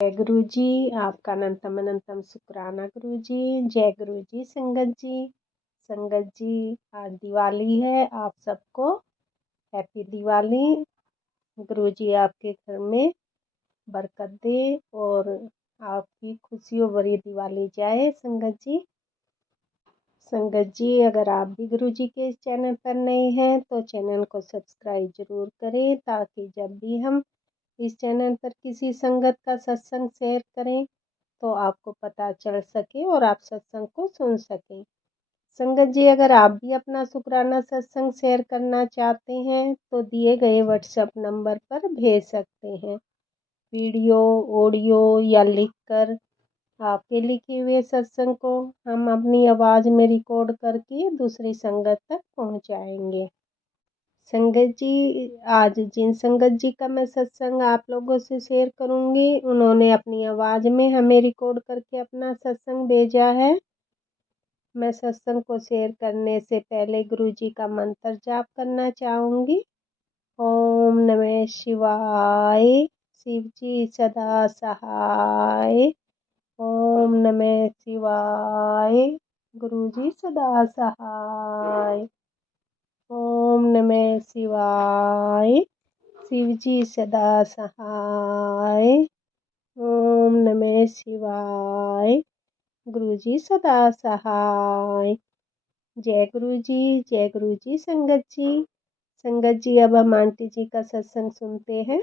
जय गुरु जी, आपका अनंतम अनंतम शुक्राना गुरु जी। जय गुरु जी संगत जी। संगत जी, आज दिवाली है, आप सबको हैप्पी दिवाली। गुरु जी आपके घर में बरकत दे और आपकी खुशियों भरी दिवाली जाए संगत जी। संगत जी, अगर आप भी गुरु जी के इस चैनल पर नए हैं तो चैनल को सब्सक्राइब जरूर करें, ताकि जब भी हम इस चैनल पर किसी संगत का सत्संग शेयर करें तो आपको पता चल सके और आप सत्संग को सुन सकें। संगत जी, अगर आप भी अपना शुक्राना सत्संग शेयर करना चाहते हैं तो दिए गए व्हाट्सएप नंबर पर भेज सकते हैं। वीडियो, ऑडियो या लिखकर आपके लिखे हुए सत्संग को हम अपनी आवाज़ में रिकॉर्ड करके दूसरी संगत तक पहुंचाएंगे। संगत जी, आज जिन संगत जी का मैं सत्संग आप लोगों से शेयर करूंगी, उन्होंने अपनी आवाज़ में हमें रिकॉर्ड करके अपना सत्संग भेजा है। मैं सत्संग को शेयर करने से पहले गुरु जी का मंत्र जाप करना चाहूँगी। ओम नमः शिवाय, शिव जी सदा सहाय। ओम नमः शिवाय, गुरु जी सदा सहाय। ओम नमः शिवाय, शिव जी सदा सहाय। ओम नमः शिवाय, गुरु जी सदा सहाय। जय गुरु जी, जय गुरु जी संगत जी। संगत जी, अब हम आंटी जी का सत्संग सुनते हैं।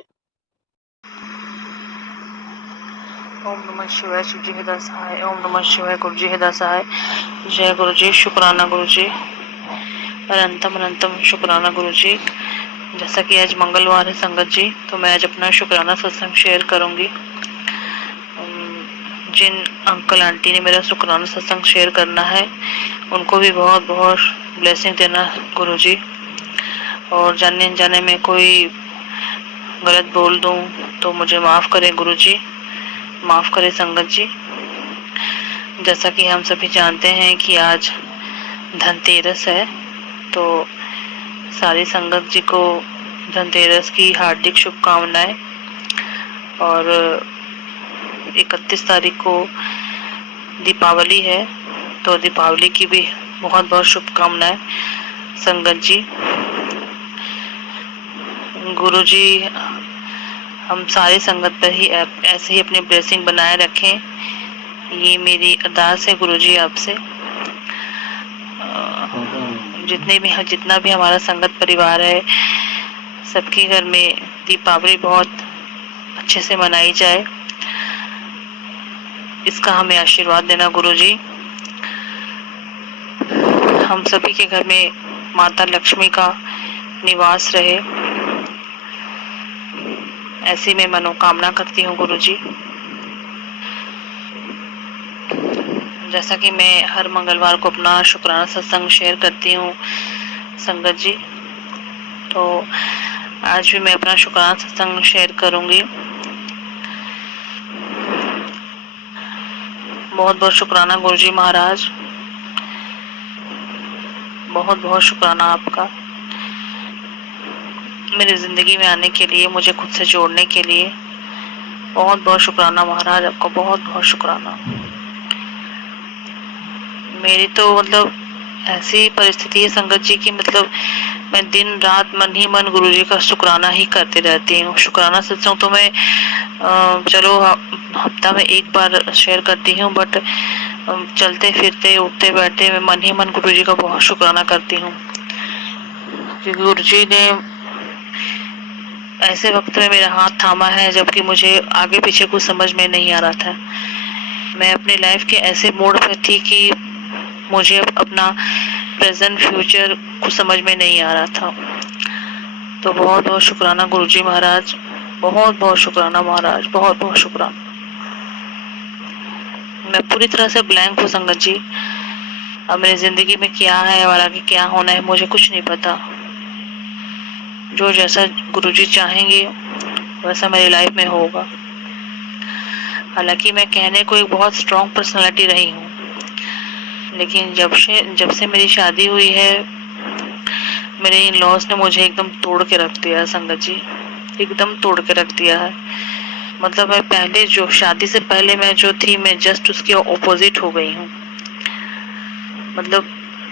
ओम नमः शिवाय, शिव जी हृदय सहाय। ओम नमः शिवाय, गुरु जी हृदय सहाय। जय गुरु जी, शुक्राना गुरु जी, अनंतम अनंतम शुक्राना गुरु जी। जैसा कि आज मंगलवार है संगत जी, तो मैं आज अपना शुक्राना सत्संग शेयर करूंगी। जिन अंकल आंटी ने मेरा शुक्राना सत्संग शेयर करना है, उनको भी बहुत बहुत ब्लेसिंग देना गुरु जी। और जाने अनजाने में कोई गलत बोल दूं तो मुझे माफ करें गुरु जी, माफ करें संगत जी। जैसा कि हम सभी जानते हैं कि आज धनतेरस है, तो सारी संगत जी को धनतेरस की हार्दिक शुभकामनाएं। और 31 तारीख को दीपावली है, तो दीपावली की भी बहुत बहुत शुभकामनाएं संगत जी। गुरु जी हम सारी संगत पर ही ऐसे ही अपनी ब्लेसिंग बनाए रखें, ये मेरी अरदास है गुरु जी आपसे। जितना भी हमारा संगत परिवार है, सबके घर में दीपावली बहुत अच्छे से मनाई जाए, इसका हमें आशीर्वाद देना गुरु जी। हम सभी के घर में माता लक्ष्मी का निवास रहे, ऐसी मैं मनोकामना करती हूँ गुरु जी। जैसा कि मैं हर मंगलवार को अपना शुक्राना सत्संग शेयर करती हूँ संगत जी, तो आज भी मैं अपना शुक्राना सत्संग शेयर करूंगी। बहुत बहुत शुक्राना गुरु जी महाराज, बहुत बहुत शुक्राना आपका मेरी जिंदगी में आने के लिए, मुझे खुद से जोड़ने के लिए। बहुत बहुत शुक्राना महाराज, आपका बहुत बहुत शुक्राना। मेरी तो मतलब ऐसी परिस्थिति है संगत जी की, मतलब मैं दिन रात मन ही मन गुरु जी का शुक्राना ही करती रहती हूँ। शुक्राना सत्संग तो मैं चलो हफ्ता में एक बार शेयर करती हूँ, बट चलते फिरते उठते बैठते मैं मन ही मन गुरु जी का बहुत शुक्राना करती हूँ, क्योंकि गुरु जी ने ऐसे वक्त में मेरा हाथ थामा है जबकि मुझे आगे पीछे कुछ समझ में नहीं आ रहा था। मैं अपनी लाइफ के ऐसे मोड़ पर थी कि मुझे अपना प्रेजेंट फ्यूचर कुछ समझ में नहीं आ रहा था। तो बहुत बहुत शुक्राना गुरु जी महाराज, बहुत बहुत शुक्राना महाराज, बहुत बहुत शुक्राना। मैं पूरी तरह से ब्लैंक हूँ संगत जी। अब मेरी जिंदगी में क्या है और आगे क्या होना है मुझे कुछ नहीं पता। जो जैसा गुरुजी चाहेंगे वैसा मेरी लाइफ में होगा। हालांकि मैं कहने को एक बहुत स्ट्रॉन्ग पर्सनालिटी रही हूँ, लेकिन जब से मेरी शादी हुई है, मेरे इन लॉस ने मुझे एकदम तोड़ के रख दिया है संगत जी, एकदम तोड़ के रख दिया है। मतलब मैं पहले जो शादी से पहले मैं जो थी, मैं जस्ट उसके ऑपोजिट हो गई हूँ। मतलब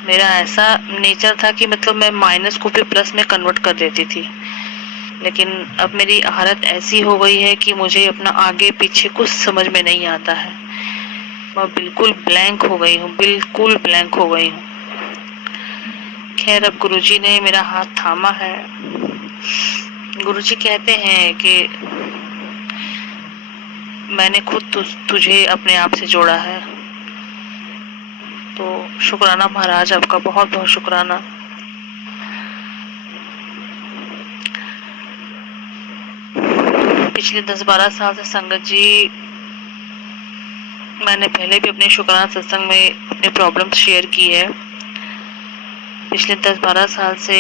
मेरा ऐसा नेचर था कि मतलब मैं माइनस को भी प्लस में कन्वर्ट कर देती थी। लेकिन अब मेरी हालत ऐसी हो गई है कि मुझे अपना आगे पीछे कुछ समझ में नहीं आता है। मैं बिल्कुल ब्लैंक हो गई हूँ, बिल्कुल ब्लैंक हो गई हूँ। खैर अब गुरुजी ने मेरा हाथ थामा है। गुरुजी कहते हैं कि मैंने खुद तुझे अपने आप से जोड़ा है। तो शुक्राना महाराज, आपका बहुत बहुत शुक्राना। पिछले 10-12 साल से संगत जी, मैंने पहले भी अपने शुक्राना सत्संग में अपने प्रॉब्लम्स शेयर की है। पिछले 10-12 साल से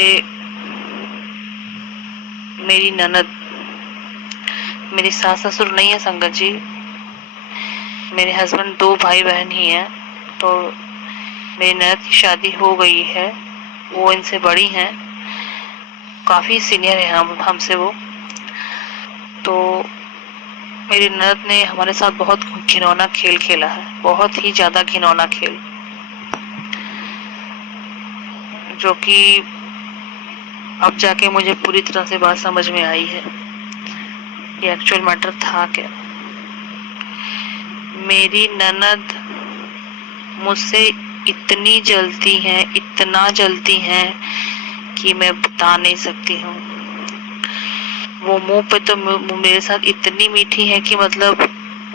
मेरी ननद, मेरी सास ससुर नहीं है संगत जी, मेरे हस्बैंड 2 भाई बहन ही हैं। तो मेरी ननद की शादी हो गई है, वो इनसे बड़ी हैं, काफी सीनियर है हमसे वो। तो मेरी ननद ने हमारे साथ बहुत घिनौना खेल खेला है, बहुत ही ज्यादा घिनौना खेल, जो कि अब जाके मुझे पूरी तरह से बात समझ में आई है ये एक्चुअल मैटर था क्या। मेरी ननद मुझसे इतनी जलती हैं, इतना जलती हैं कि मैं बता नहीं सकती हूँ। वो मुंह पे तो मेरे साथ इतनी मीठी है कि मतलब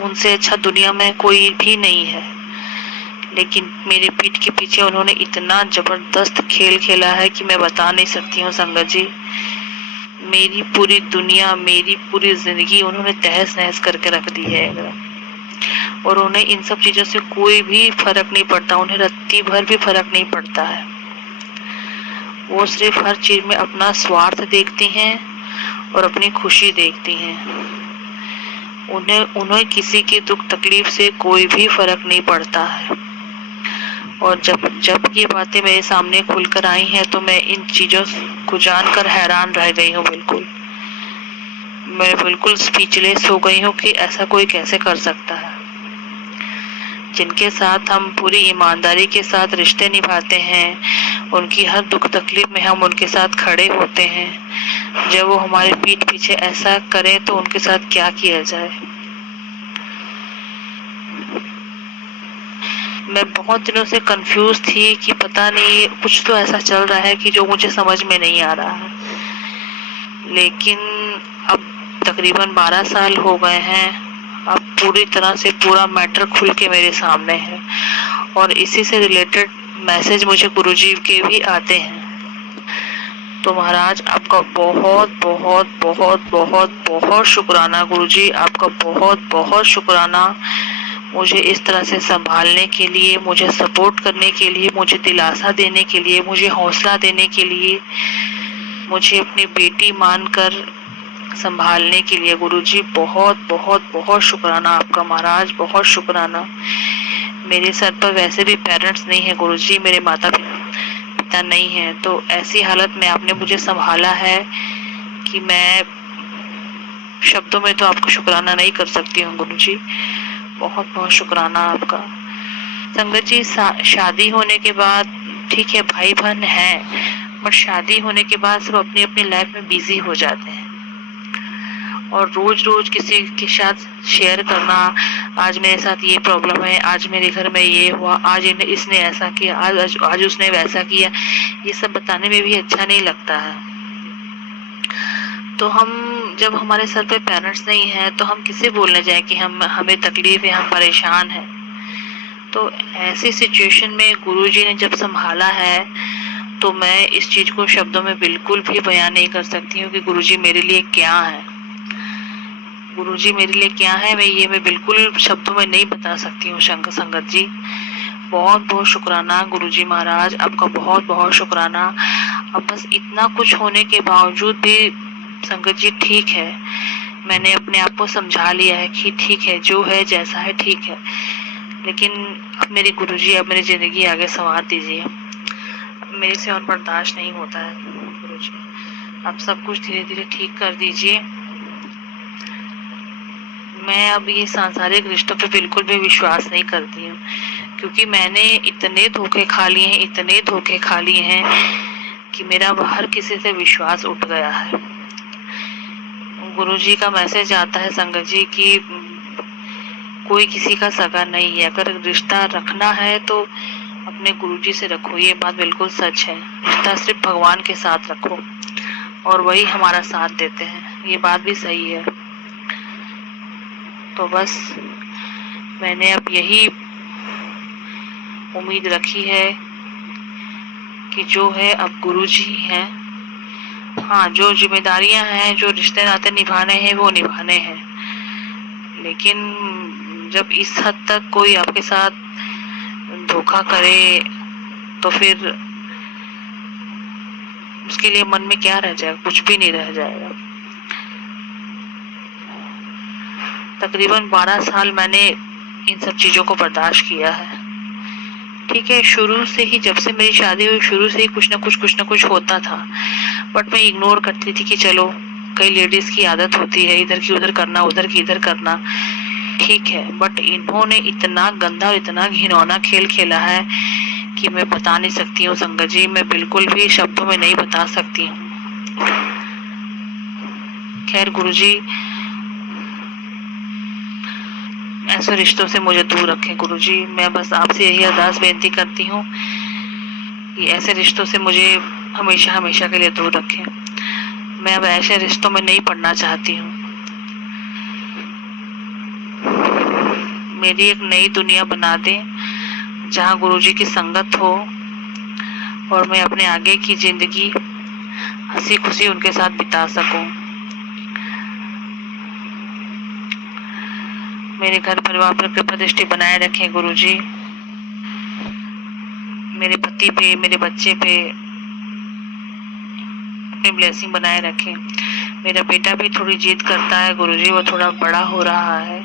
उनसे अच्छा दुनिया में कोई भी नहीं है। लेकिन मेरे पीठ के पीछे उन्होंने इतना जबरदस्त खेल खेला है कि मैं बता नहीं सकती हूँ संगत जी। मेरी पूरी दुनिया, मेरी पूरी जिंदगी उन्होंने तहस नहस करके रख दी है एकदम। और उन्हें इन सब चीजों से कोई भी फर्क नहीं पड़ता, उन्हें रत्ती भर भी फर्क नहीं पड़ता है। वो सिर्फ हर चीज में अपना स्वार्थ देखती हैं और अपनी खुशी देखती हैं। उन्हें किसी की दुख तकलीफ से कोई भी फर्क नहीं पड़ता है। और जब ये बातें मेरे सामने खुलकर आई हैं तो मैं इन चीजों को जानकर हैरान रह गई हूँ। बिल्कुल मैं बिल्कुल स्पीचलेस हो गई हूँ कि ऐसा कोई कैसे कर सकता है। जिनके साथ हम पूरी ईमानदारी के साथ रिश्ते निभाते हैं, उनकी हर दुख तकलीफ में हम उनके साथ खड़े होते हैं, जब वो हमारे पीठ पीछे ऐसा करें तो उनके साथ क्या किया जाए। मैं बहुत दिनों से कंफ्यूज थी कि पता नहीं कुछ तो ऐसा चल रहा है कि जो मुझे समझ में नहीं आ रहा है। लेकिन अब तकरीबन 12 साल हो गए हैं, अब पूरी तरह से पूरा मैटर खुल के मेरे सामने है और इसी से रिलेटेड मैसेज मुझे गुरुजी के भी आते हैं। तो महाराज आपका बहुत बहुत बहुत बहुत बहुत शुक्राना गुरुजी, आपका बहुत बहुत शुक्राना मुझे इस तरह से संभालने के लिए, मुझे सपोर्ट करने के लिए, मुझे दिलासा देने के लिए, मुझे हौसला देने के लिए, मुझे अपनी बेटी मानकर संभालने के लिए। गुरुजी बहुत बहुत बहुत शुक्राना आपका महाराज, बहुत शुक्राना। मेरे सर पर वैसे भी पेरेंट्स नहीं है गुरुजी, मेरे माता पिता नहीं है, तो ऐसी हालत में आपने मुझे संभाला है कि मैं शब्दों में तो आपको शुक्राना नहीं कर सकती हूँ गुरुजी। बहुत बहुत शुक्राना आपका। संगत जी, शादी होने के बाद ठीक है भाई बहन है, बट शादी होने के बाद सब अपनी अपनी लाइफ में बिजी हो जाते हैं और रोज रोज किसी के साथ शेयर करना, आज मेरे साथ ये प्रॉब्लम है, आज मेरे घर में ये हुआ, आज इसने ऐसा किया, आज उसने वैसा किया, ये सब बताने में भी अच्छा नहीं लगता है। तो हम जब हमारे सर पे पेरेंट्स नहीं है तो हम किसे बोलने जाए कि हमें तकलीफ है, हम परेशान हैं। तो ऐसी सिचुएशन में गुरुजी ने जब संभाला है तो मैं इस चीज को शब्दों में बिल्कुल भी बयान नहीं कर सकती हूँ कि गुरुजी मेरे लिए क्या है। गुरुजी मेरे लिए क्या है मैं बिल्कुल शब्दों में नहीं बता सकती हूँ संगत जी। बहुत बहुत शुक्राना गुरुजी महाराज, आपका बहुत बहुत शुक्राना। अब बस इतना कुछ होने के बावजूद भी संगत जी ठीक है, मैंने अपने आप को समझा लिया है कि ठीक है, जो है जैसा है ठीक है। लेकिन अब मेरे गुरुजी, अब मेरी जिंदगी आगे संवार दीजिए, मेरे से और बर्दाश्त नहीं होता है गुरुजी, आप सब कुछ धीरे धीरे ठीक कर दीजिए। मैं अब ये सांसारिक रिश्तों पे बिल्कुल भी विश्वास नहीं करती हूँ, क्योंकि मैंने इतने धोखे खा लिए हैं, इतने धोखे खा लिए हैं कि मेरा अब हर किसी से विश्वास उठ गया है। गुरुजी का मैसेज आता है संगत जी कि कोई किसी का सगा नहीं है, अगर रिश्ता रखना है तो अपने गुरुजी से रखो, ये बात बिल्कुल सच है। रिश्ता सिर्फ भगवान के साथ रखो और वही हमारा साथ देते हैं, ये बात भी सही है। तो बस मैंने अब यही उम्मीद रखी है कि जो है अब गुरुजी हैं, हाँ जो जिम्मेदारियां हैं, जो रिश्ते नाते निभाने हैं वो निभाने हैं, लेकिन जब इस हद तक कोई आपके साथ धोखा करे तो फिर उसके लिए मन में क्या रह जाएगा, कुछ भी नहीं रह जाएगा। तकरीबन 12 साल मैंने इन सब चीजों को बर्दाश्त किया है। ठीक है, शुरू से ही, जब से मेरी शादी हुई, शुरू से ही कुछ ना कुछ होता था, बट मैं इग्नोर करती थी कि चलो, कई लेडीज की आदत होती है इधर की उधर करना, उधर की इधर करना, ठीक है। बट इन्होंने इतना गंदा और इतना घिनौना खेल खेला है कि मैं बता नहीं सकती हूँ संगत जी, मैं बिल्कुल भी शब्दों में नहीं बता सकती हूँ। खैर गुरुजी ऐसे रिश्तों से मुझे दूर रखें गुरुजी, मैं बस आपसे यही अरदास बेनती करती हूँ कि ऐसे रिश्तों से मुझे हमेशा हमेशा के लिए दूर रखें। मैं अब ऐसे रिश्तों में नहीं पड़ना चाहती हूँ। मेरी एक नई दुनिया बना दें जहाँ गुरुजी की संगत हो और मैं अपने आगे की जिंदगी हंसी खुशी उनके साथ बिता सकूं। मेरे घर परिवार पर कृपा दृष्टि बनाए रखें गुरुजी, मेरे पति पे, मेरे बच्चे पे अपनी ब्लेसिंग बनाए रखें। मेरा बेटा भी थोड़ी जिद करता है गुरुजी, वो थोड़ा बड़ा हो रहा है,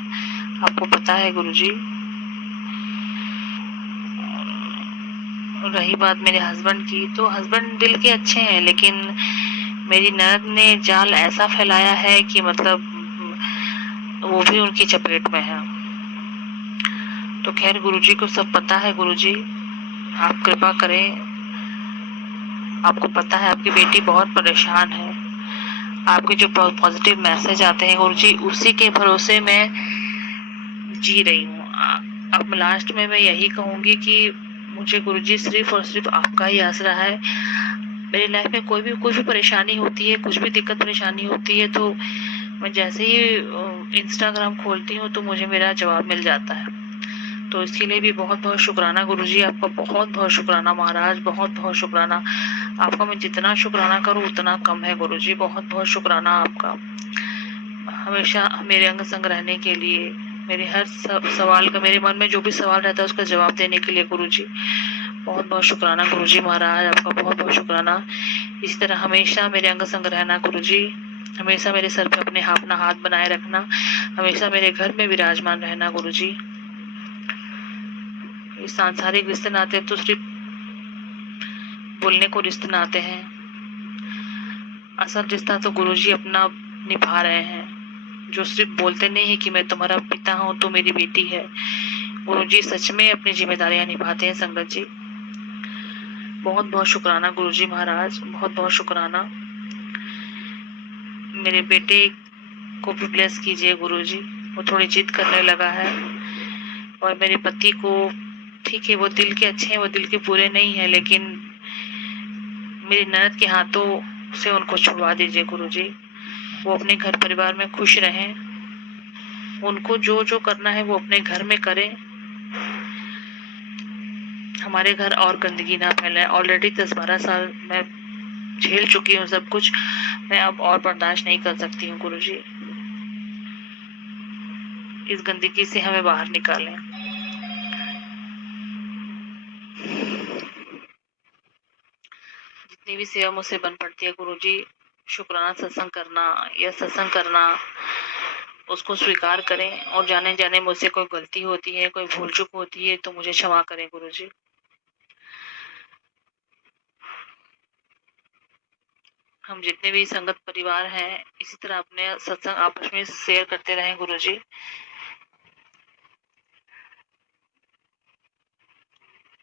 आपको पता है गुरुजी। रही बात मेरे हस्बैंड की, तो हस्बैंड दिल के अच्छे हैं, लेकिन मेरी ननद ने जाल ऐसा फैलाया है कि मतलब वो भी उनकी चपेट में है। तो खैर गुरुजी को सब पता है गुरुजी, आप कृपा करें। आपको पता है आपकी बेटी बहुत परेशान है, आपके जो पॉजिटिव मैसेज आते हैं गुरुजी, उसी के भरोसे मैं जी रही हूँ। अब लास्ट में मैं यही कहूंगी कि मुझे गुरुजी सिर्फ और सिर्फ आपका ही आसरा है। मेरी लाइफ में कोई भी परेशानी होती है, कुछ भी दिक्कत परेशानी होती है, तो मैं जैसे ही इंस्टाग्राम खोलती हूँ तो मुझे मेरा जवाब मिल जाता है। तो इसके लिए भी बहुत बहुत शुक्राना गुरुजी, आपका बहुत बहुत शुक्राना महाराज, बहुत बहुत शुक्राना आपका। मैं जितना शुक्राना करूँ उतना कम है गुरुजी, बहुत बहुत शुक्राना आपका, हमेशा मेरे अंग संग रहने के लिए, मेरे हर सवाल का, मेरे मन में जो भी सवाल रहता है उसका जवाब देने के लिए गुरुजी, बहुत बहुत शुक्राना गुरुजी महाराज, आपका बहुत बहुत शुक्राना। इस तरह हमेशा मेरे अंग संग रहना गुरुजी, हमेशा मेरे सर पे अपना हाथ बनाए रखना, हमेशा मेरे घर में विराजमान रहना गुरुजी। इस सांसारिक रिश्ते नाते तो सिर्फ बोलने को रिश्ते नाते हैं, असल रिश्ता तो गुरुजी अपना निभा रहे हैं, जो सिर्फ बोलते नहीं है कि मैं तुम्हारा पिता हूँ, तो मेरी बेटी है। गुरुजी सच में अपनी जिम्मेदारियां निभाते हैं संगत जी। बहुत बहुत शुक्राना गुरुजी महाराज, बहुत बहुत शुक्राना। मेरे बेटे को भी ब्लेस कीजिए गुरुजी, वो थोड़ी जिद करने लगा है। और मेरे पति को, ठीक है वो दिल के अच्छे हैं, वो दिल के बुरे नहीं है, लेकिन मेरी ननद के हाथों से उनको छुड़वा दीजिए गुरुजी, वो अपने घर परिवार में खुश रहें, उनको जो जो करना है वो अपने घर में करें, हमारे घर और गंदगी ना फैलाए। ऑलरेडी 10-12 साल मैं झेल चुकी हूँ सब कुछ, मैं अब और बर्दाश्त नहीं कर सकती हूँ गुरुजी, इस गंदगी से हमें बाहर निकालें। जितनी भी सेवा मुझसे बन पड़ती है गुरुजी, शुक्राना सत्संग करना या सत्संग करना, उसको स्वीकार करें, और जाने जाने मुझसे कोई गलती होती है, कोई भूल चूक होती है तो मुझे क्षमा करें गुरुजी। हम जितने भी संगत परिवार हैं इसी तरह अपने सत्संग आपस में शेयर करते रहें गुरुजी।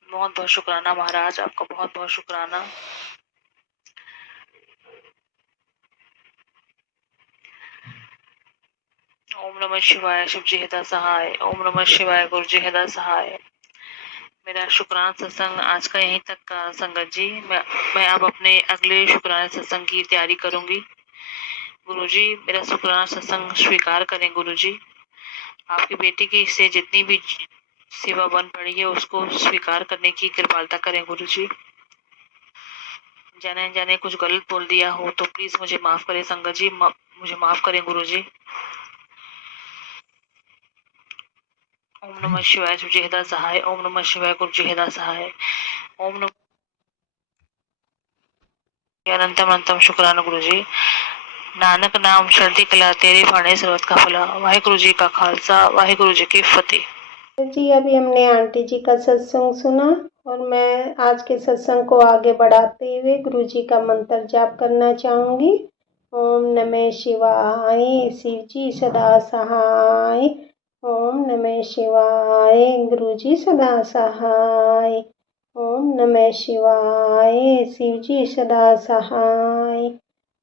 बहुत बहुत शुक्राना महाराज, आपका बहुत बहुत शुक्राना। ओम नमः शिवाय, शिव जी हृदय सहाय। ओम नमः शिवाय, गुरु जी हृदय सहाय। मेरा शुक्राना सत्संग आज का यहीं तक का संगत जी। मैं अब अपने अगले शुक्राना सत्संग की तैयारी करूंगी। गुरुजी मेरा शुक्राना सत्संग स्वीकार करें गुरुजी। आपकी बेटी की से जितनी भी सेवा बन पड़ी है उसको स्वीकार करने की कृपालता करें गुरुजी। जाने जाने कुछ गलत बोल दिया हो तो प्लीज मुझे माफ करें संगत जी, मुझे माफ करें गुरुजी। ओम नमः शिवाय, शिव जी हृदय सहाय। ओम नमः शिवाय, गुरु जी हृदय सहाय। ओम नमः अनंतम अनंतम शुक्राना गुरुजी। नानक नाम चढ़ती कला तेरे भाने सर्वत का भला। वाहिगुरु जी का खालसा, वाहिगुरु जी की फतेह। जी अभी हमने आंटी जी का सत्संग सुना और मैं आज के सत्संग को आगे बढ़ाते हुए गुरु जी का मंत्र जाप करना चाहूँगी। ओम नमः शिवाय, शिव जी सदा सहाय। ओम नमः शिवाय, गुरु जी सदा सहाय। ओम नमः शिवाय, शिव जी सदा सहाय।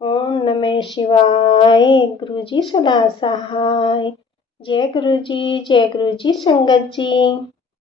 ओम नमः शिवाय, गुरु जी सदा सहाय। जय गुरु जी संगत जी।